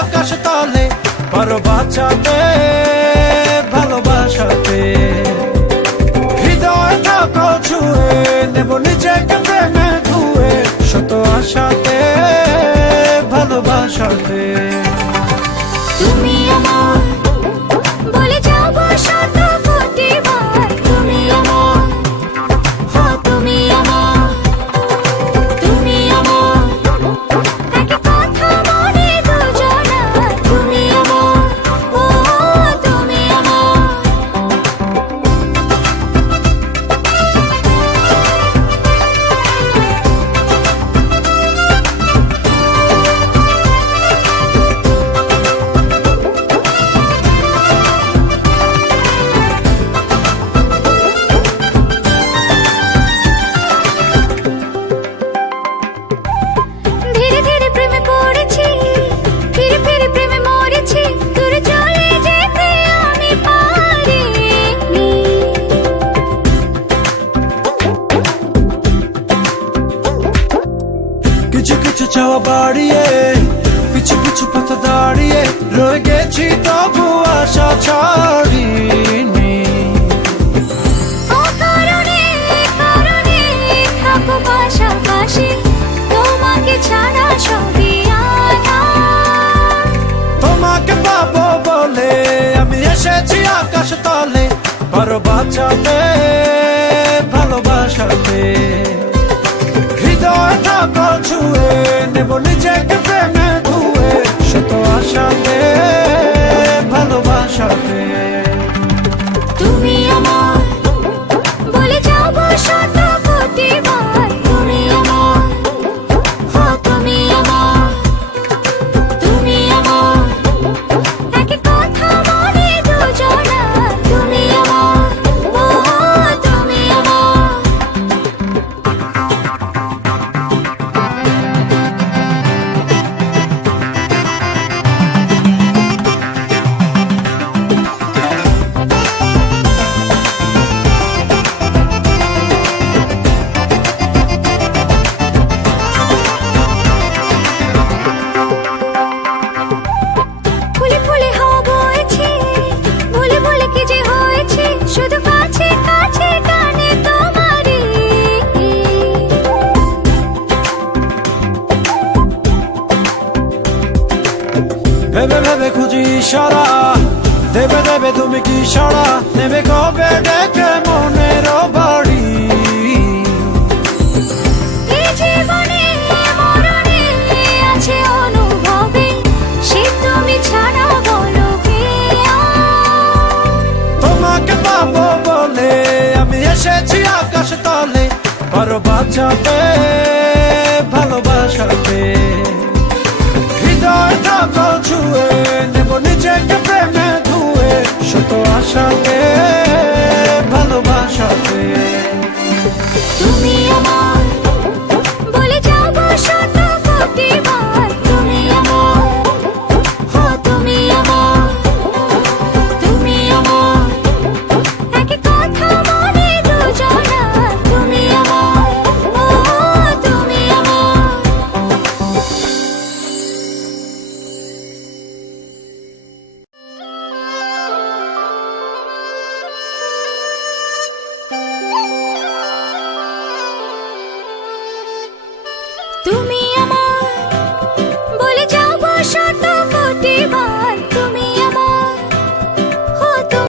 আকাশ তলে, পারো বাঁচাতে ভালোবাসাতে। হৃদয় থাকো ছুঁয়ে, নেব নিজেকে প্রেমে ধুয়ে, শত আশাতে ভালোবাসাতে। তুমি আমার বলে যাবো শত কোটি বার, তুমি আমার, হ্যাঁ তুমি আমার, তুমি আমার, একই কথা মনে দুজনার, তুমি আমার, ও তুমি আমার। ধীরে ধীরে প্রেমে পড়েছি, ফিরে ফিরে প্রেমে মরেছি, দূরে চলে যেতে আমি পারিনি। কিছু কিছু চাওয়া বাড়িয়ে, পিছু পিছু পথ দাঁড়িয়ে, রয়ে গেছি তবু আশা ছাড়িনি। অকারণে কারণে থাকো পাশাপাশি, তোমাকে ছাড়া সবই আলাদা। তোমাকে পাবো বলে আমি এসেছি আকাশ তলে, পারো বাঁচাতে ভালোবাসাতে। হৃদয় থাকো ছুঁয়ে, নেব নিজেকে প্রেমে ধুয়ে, শত আশাতে ভালোবাসাতে। তুমি আমার বলে যাবো শত কোটি বার, তুমি আমার, হ্যাঁ তুমি আমার, তুমি আমার, একই কথা মনে দুজনার, তুমি আমার, ও তুমি আমার। ফুলে ফুলে হাওয়া বইছে, ভুলে ভুলে কি যে হয়েছে, শুধু কাছে কাছে টানে তোমারই। ভেবে ভেবে খুঁজি ইশারা, দেবে দেবে তুমি কি সারা, নেবে কবে দেখে মনের বাড়ি। এই জীবনে মরণে আছে অনুভবে, সে তুমি ছাড়া বলো কে আর? তোমাকে পাবো বলে আমি এসেছি আকাশ তলে, পারো বাঁচাতে ভালোবাসাতে। হৃদয় থাকো ছুঁয়ে, নেব নিজেকে প্রেমে ধুয়ে, শত আশাতে ভালোবাসাতে। তুমি আমার বলে যাবো শত কোটি বার, তুমি আমার, হ্যাঁ তুমি আমার, তুমি আমার, একই কথা মনে দুজনার, তুমি আমার, ও তুমি আমার। তুমি আমার